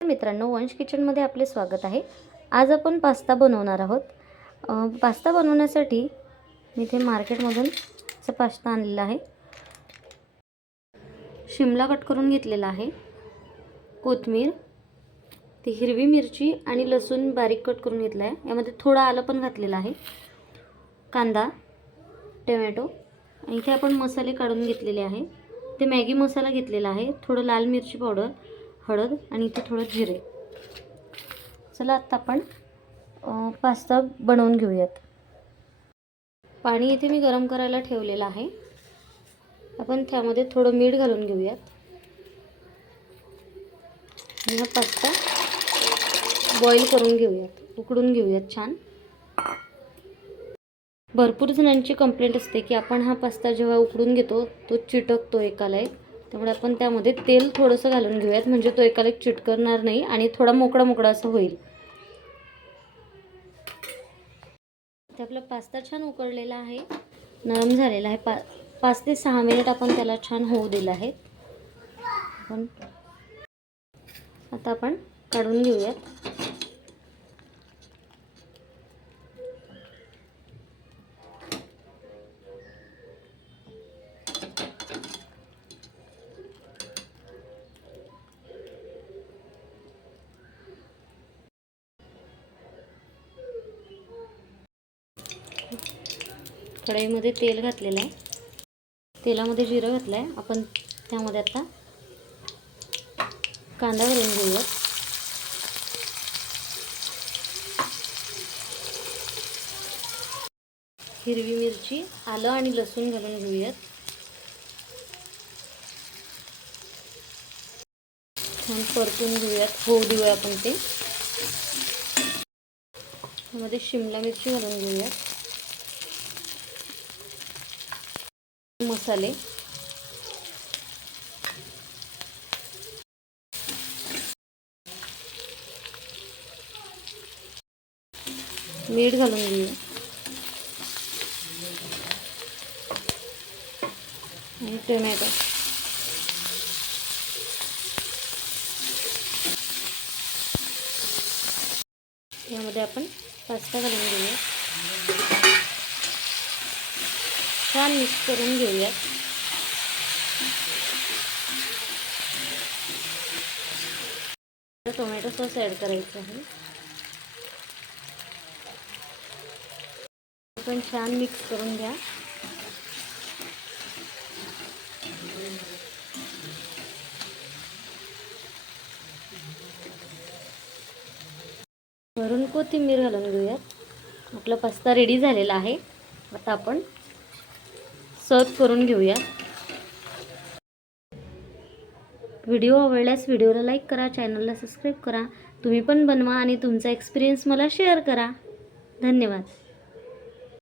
मित्रांनो, वंश किचनमध्ये आपले स्वागत आहे। आज आपण पास्ता बनवणार आहोत। पास्ता बनवण्यासाठी मी इथे मार्केटमधून असा पास्ता आणलेला आहे। शिमला कट करून घेतलेला आहे, कोथिंबीर, ती हिरवी मिरची आणि लसूण बारीक कट करून घेतला आहे। यामध्ये थोडा आलं पण घातलेला आहे, कांदा, टोमॅटो, आणि इथे आपण मसाले काढून घेतलेले आहे। ते मॅगी मसाला घेतलेला आहे, थोडं लाल मिरची पावडर, हळद आणि इथे थोडं जिरे। चला आता आपण पास्ता बनवून घेऊयात। पाणी इथे मी गरम करायला ठेवलेलं आहे। आपण त्यामध्ये थोडं मीठ घालून घेऊयात आणि हा पास्ता बॉईल करून घेऊयात, उकडून घेऊयात छान। भरपूर जणांची कंप्लेंट असते की आपण हा पास्ता जेव्हा उकडून घेतो तो चिटकतो एकाला एक, त्यामुळे आपण त्यामध्ये तेल थोडंसं घालून घेऊयात, म्हणजे तो एकाला एक चिटकणार नाही आणि थोडा मोकळा मोकळा असं होईल। तर आपला पास्ता छान उकळलेला आहे, नरम झालेला आहे। 5 ते 6 मिनिट आपण त्याला छान होऊ दिलं आहे। आता आपण काढून घेऊयात। कढईमध्ये तेल घातलेलं आहे, तेलामध्ये जिरं घातलं आहे। आपण त्यामध्ये आता कांदा घालून घेऊयात, हिरवी मिरची, आलं आणि लसूण घालून घेऊयात। छान परतून घेऊयात, होऊ देऊया आपण ते। त्यामध्ये शिमला मिरची घालून घेऊयात, मसाले, मीठ घालून घेऊया आणि टोमॅटो। यामध्ये आपण पास्ता घालून घेऊया, छान मिक्स करून घेऊया। टोमॅटो सॉस ॲड करायचं आहे, आपण छान मिक्स करून घ्या। वरून कोथिंबीर घालून घेऊयात। आपला पास्ता रेडी झालेला आहे। आता आपण सर्व करून घेऊया। व्हिडिओ आवडल्यास व्हिडिओला लाईक करा, चॅनलला सबस्क्राईब करा। तुम्ही पण बनवा आणि तुमचा एक्सपिरियन्स मला शेअर करा। धन्यवाद।